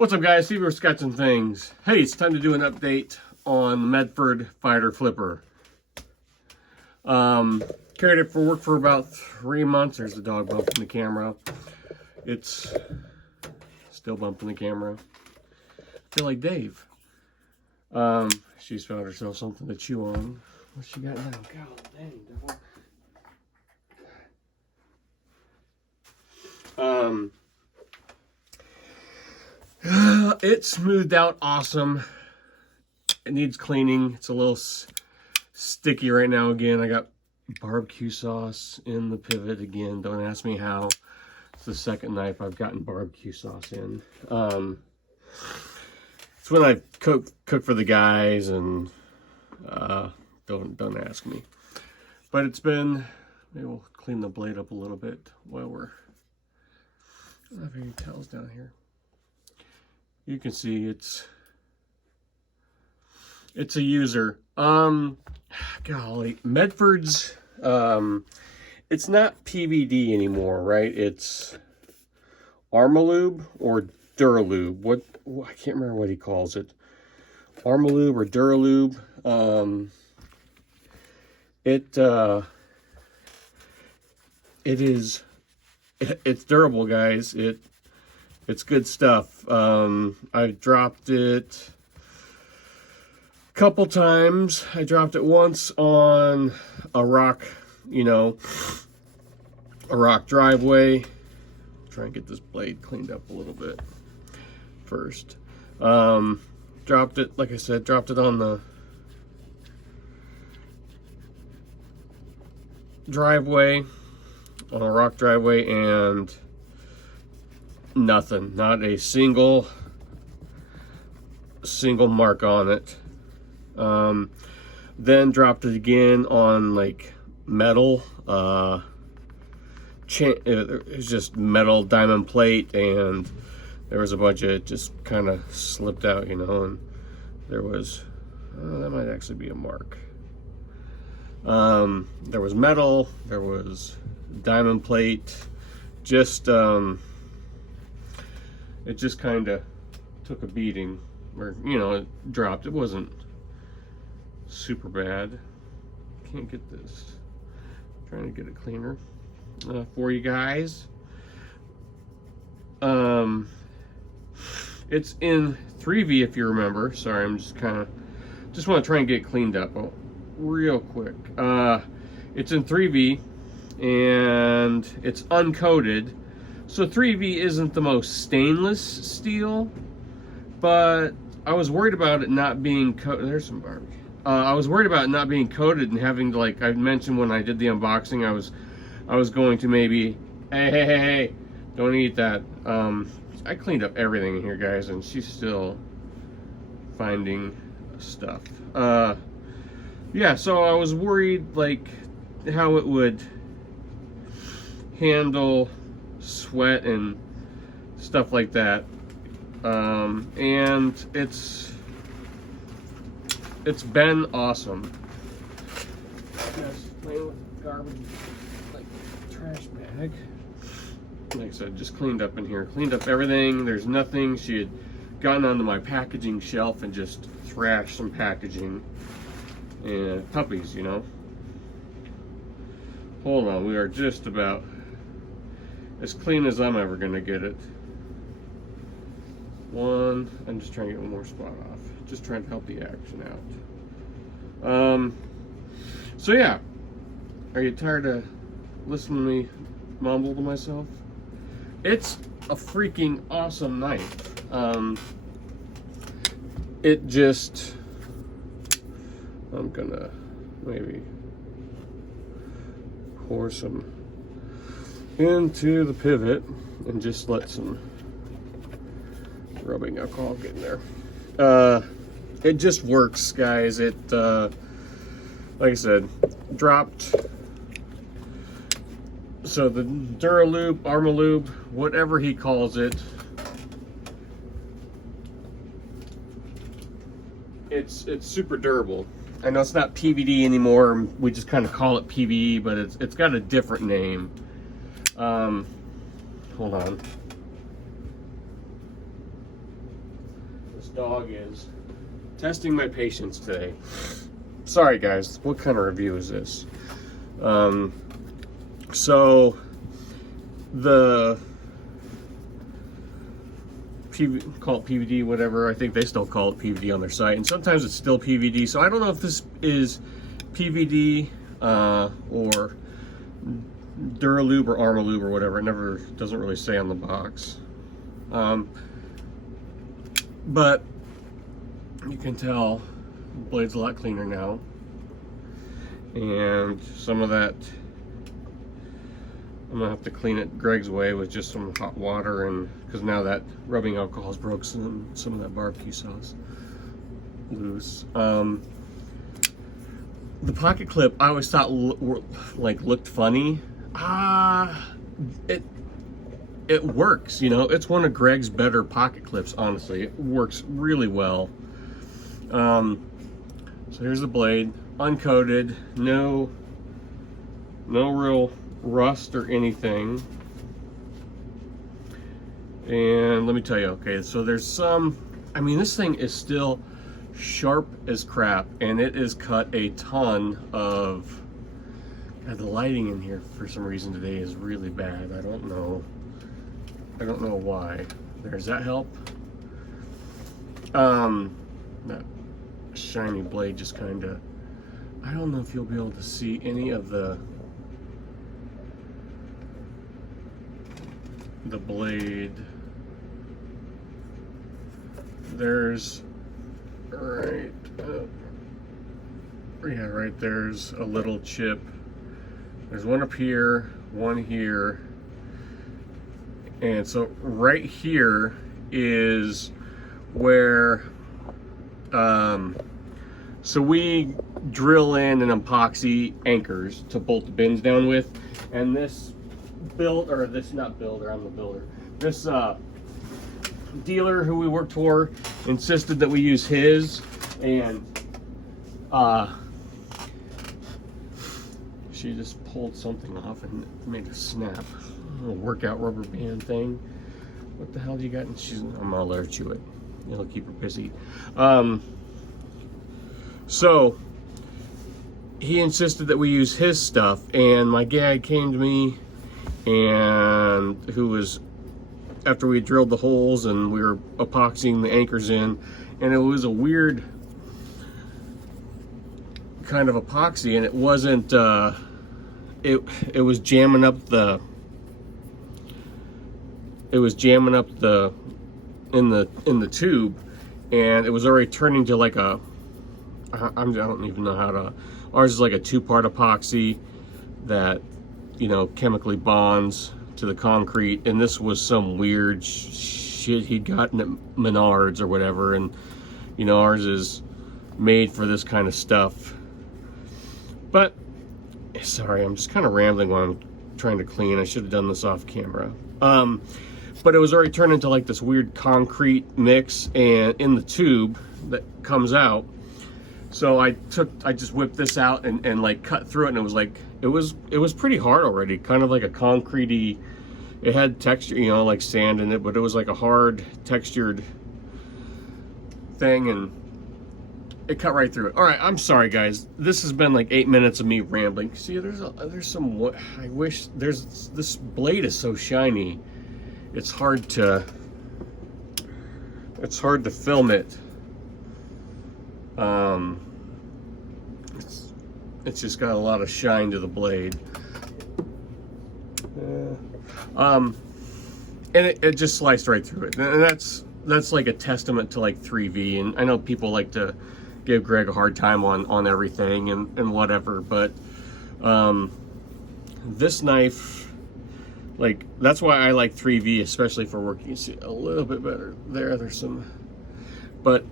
What's up, guys? Steve, we're sketching things. Hey, it's time to do an update on the Medford Fighter Flipper. Carried it for work for about 3 months. There's the dog bumping the camera. It's still bumping the camera. I feel like Dave. She's found herself something to chew on. What's she got now? God dang, dog. It's smoothed out awesome. It needs cleaning. It's a little sticky right now again. I got barbecue sauce in the pivot again. Don't ask me how. It's the second knife I've gotten barbecue sauce in. It's when I cook for the guys, and don't ask me. But it's been, maybe we'll clean the blade up a little bit while we're, I don't have any towels down here. You can see it's a user. Golly, Medford's, it's not PVD anymore, right? It's Armalube or Duralube. I can't remember what he calls it. Armalube or Duralube. It's durable, guys. It's good stuff. I dropped it a couple times. I dropped it once on a rock, a rock driveway. Try and get this blade cleaned up a little bit first. Dropped it, like I said, dropped it on the driveway, on a rock driveway, and nothing, not a single mark on it. Then dropped it again on like metal, it was just metal diamond plate, and there was a bunch of it just kind of slipped out, and there was, that might actually be a mark. There was metal, there was diamond plate, just it just kind of took a beating, or it dropped. It wasn't super bad. Can't get this. I'm trying to get it cleaner for you guys. It's in 3V, if you remember. Sorry, I'm just want to try and get it cleaned up real quick. It's in 3V, and it's uncoated. So 3V isn't the most stainless steel, but I was worried about it not being coated. There's some barbecue. I was worried about it not being coated and having to, like I mentioned when I did the unboxing, I was going to maybe, hey, don't eat that. I cleaned up everything in here, guys, and she's still finding stuff. Yeah, so I was worried like how it would handle sweat and stuff like that, and it's been awesome. Just playing with garbage, like trash bag. Like I said, just cleaned up in here, cleaned up everything. There's nothing. She had gotten onto my packaging shelf and just thrashed some packaging and puppies, Hold on, we are just about as clean as I'm ever gonna get it. I'm just trying to get one more spot off. Just trying to help the action out. So yeah, are you tired of listening to me mumble to myself? It's a freaking awesome knife. I'm gonna maybe pour some into the pivot and just let some rubbing alcohol get in there. It just works, guys. It like I said, dropped. So the Duralube, Armalube, whatever he calls it, it's super durable. I know it's not PVD anymore. We just kind of call it PVE, but it's got a different name. Hold on. dog is testing my patience today. Sorry guys, what kind of review is this? So the call it PVD, whatever. I think they still call it PVD on their site, and sometimes it's still PVD. So I don't know if this is PVD or Duralube or Armalube or whatever. It never doesn't really say on the box. But you can tell the blade's a lot cleaner now, and some of that I'm gonna have to clean it Greg's way with just some hot water, and because now that rubbing alcohol's broke some of that barbecue sauce loose. The pocket clip I always thought looked funny. It works, you know. It's one of Greg's better pocket clips, honestly. It works really well. So here's the blade, uncoated, no real rust or anything. And let me tell you, okay, so there's some, I mean, this thing is still sharp as crap, and it is cut a ton of, God, the lighting in here for some reason today is really bad. I don't know why. Does that help? That shiny blade just kind of, I don't know if you'll be able to see any of the blade. There's right there's a little chip. There's one up here, one here, and so right here is where so we drill in an epoxy anchors to bolt the bins down with, and this builder, I'm the builder, this dealer who we worked for insisted that we use his, and she just pulled something off and made a snap. A little workout rubber band thing. What the hell do you got? I'm gonna let her chew it. It'll keep her busy. So he insisted that we use his stuff, and my guy came to me, and who was, after we drilled the holes and we were epoxying the anchors in, and it was a weird kind of epoxy, and it wasn't it was jamming up the in the tube, and it was already turning to like a, I don't even know how to, ours is like a two-part epoxy that, you know, chemically bonds to the concrete, and this was some weird shit he'd gotten at Menards or whatever, and you know, ours is made for this kind of stuff. But sorry, I'm just kind of rambling while I'm trying to clean. I should have done this off camera. But it was already turned into like this weird concrete mix, and in the tube that comes out. So I just whipped this out and like cut through it, and it was like, it was pretty hard already, kind of like a concretey. It had texture, you know, like sand in it, but it was like a hard textured thing, and it cut right through it. All right, I'm sorry guys. This has been like 8 minutes of me rambling. See, there's some, I wish, this blade is so shiny. It's hard to film it. It's just got a lot of shine to the blade. And it just sliced right through it. And that's like a testament to like 3V. And I know people like to give Greg a hard time on everything and whatever, but this knife, like, that's why I like 3V, especially for working. You see a little bit better there. There's some, but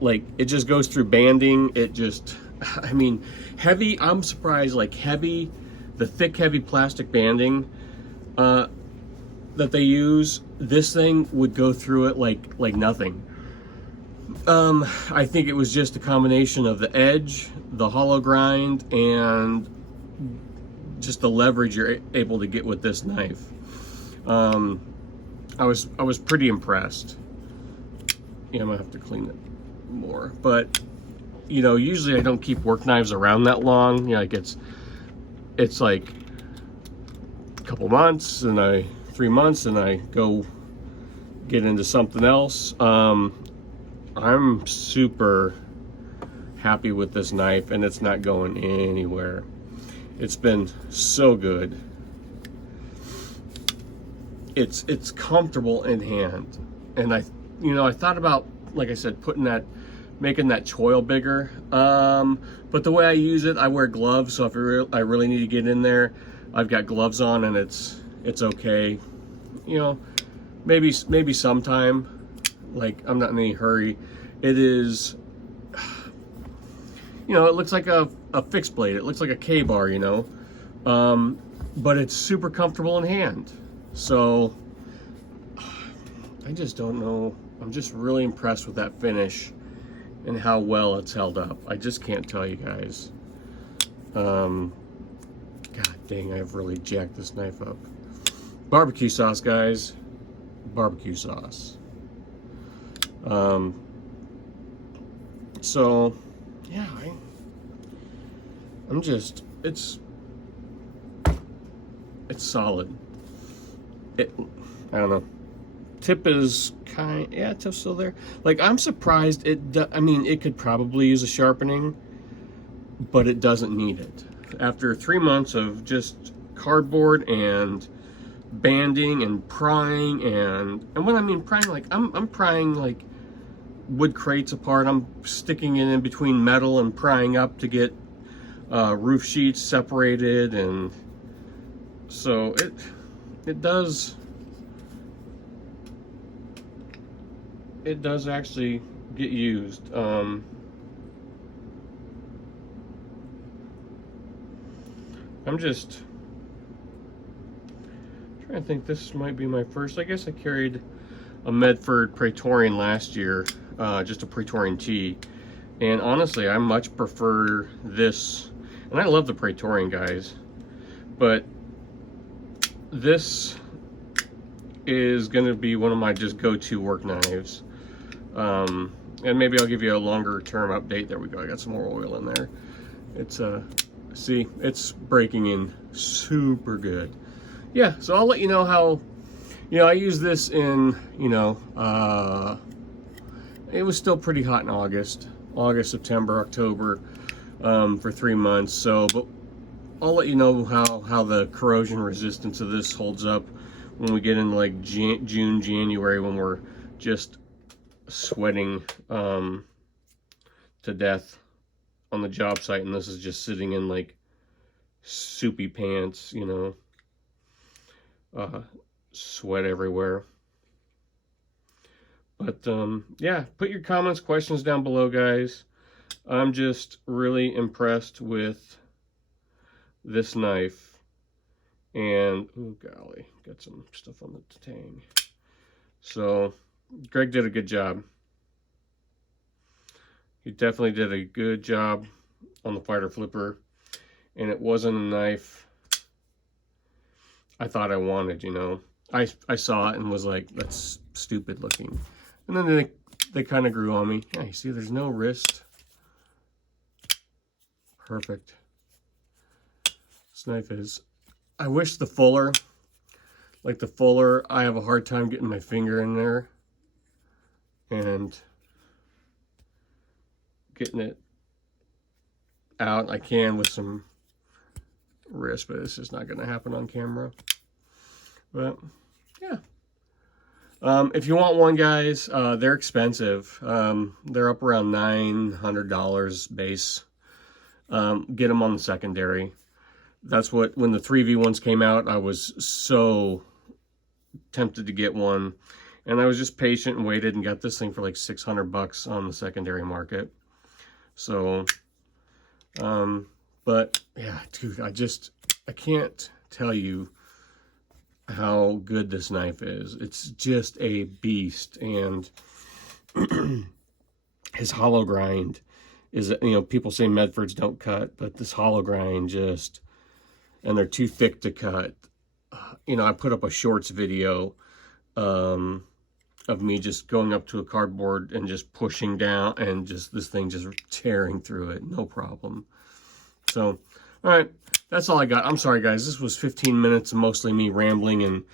like, it just goes through banding. It just, I mean, heavy, I'm surprised, like heavy, the thick, heavy plastic banding that they use, this thing would go through it like nothing. I think it was just a combination of the edge, the hollow grind, and just the leverage you're able to get with this knife. I was pretty impressed. Yeah, I'm gonna have to clean it more. But you know, usually I don't keep work knives around that long. You know, like it's like a couple months, and 3 months, and I go get into something else. I'm super happy with this knife, and it's not going anywhere. It's been so good. It's comfortable in hand, and I thought about, like I said, making that choil bigger. But the way I use it, I wear gloves, so if I really need to get in there, I've got gloves on, and it's okay. You know, maybe sometime. Like, I'm not in any hurry. It is, you know, it looks like a fixed blade. It looks like a K-bar, you know. But it's super comfortable in hand. So I just don't know. I'm just really impressed with that finish and how well it's held up. I just can't tell you guys. God dang, I've really jacked this knife up. Barbecue sauce, guys. Barbecue sauce. So yeah, I'm just, it's solid. I don't know. Tip is tip's still there. Like, I'm surprised I mean, it could probably use a sharpening, but it doesn't need it. After 3 months of just cardboard and banding and prying, and when I mean prying, like I'm prying like wood crates apart. I'm sticking it in between metal and prying up to get roof sheets separated, and so it does actually get used. I'm just trying to think. This might be my first. I guess I carried a Medford Praetorian last year, just a Praetorian T, and honestly, I much prefer this. And I love the Praetorian, guys, but this is going to be one of my just go-to work knives. And maybe I'll give you a longer term update. There we go. I got some more oil in there. It's see, it's breaking in super good. Yeah, so I'll let you know how, you know, I use this in, you know, it was still pretty hot in August, September, October, for 3 months. So, but I'll let you know how the corrosion resistance of this holds up when we get into like June, January, when we're just sweating to death on the job site, and this is just sitting in like soupy pants, you know, sweat everywhere. But yeah, put your comments, questions down below, guys. I'm just really impressed with this knife. And oh golly, got some stuff on the tang. So Greg did a good job. He definitely did a good job on the fighter flipper, and it wasn't a knife I thought I wanted, you know. I saw it and was like, that's stupid looking. And then they kind of grew on me. Yeah, you see, there's no wrist. Perfect. This knife is, I wish the fuller, like the fuller, I have a hard time getting my finger in there and getting it out. I can with some wrist, but it's just not going to happen on camera. But yeah, if you want one, guys, they're expensive. They're up around $900 base. Get them on the secondary. That's what, when the 3V ones came out, I was so tempted to get one, and I was just patient and waited and got this thing for like $600 on the secondary market. So, but yeah, dude, I can't tell you how good this knife is. It's just a beast. And his hollow grind is, you know, people say Medfords don't cut, but this hollow grind just, and they're too thick to cut. You know, I put up a shorts video of of me just going up to a cardboard and just pushing down, and just this thing just tearing through it, no problem. So, all right, that's all I got. I'm sorry, guys. This was 15 minutes, mostly me rambling and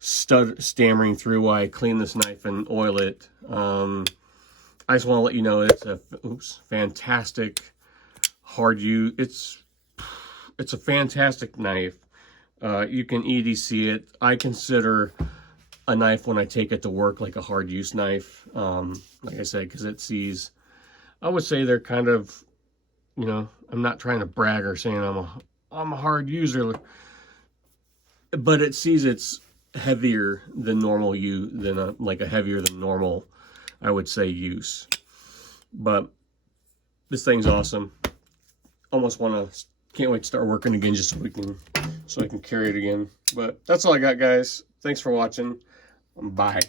stammering through why I clean this knife and oil it. I just want to let you know it's a fantastic hard use. It's a fantastic knife. You can EDC it. I consider a knife when I take it to work like a hard use knife. Like I said, because it sees, I would say they're kind of, you know, I'm not trying to brag or saying I'm a hard user, but it sees it's heavier than normal like a heavier than normal, I would say, use. But this thing's awesome. Can't wait to start working again, just so I can carry it again. But that's all I got, guys. Thanks for watching. Bye.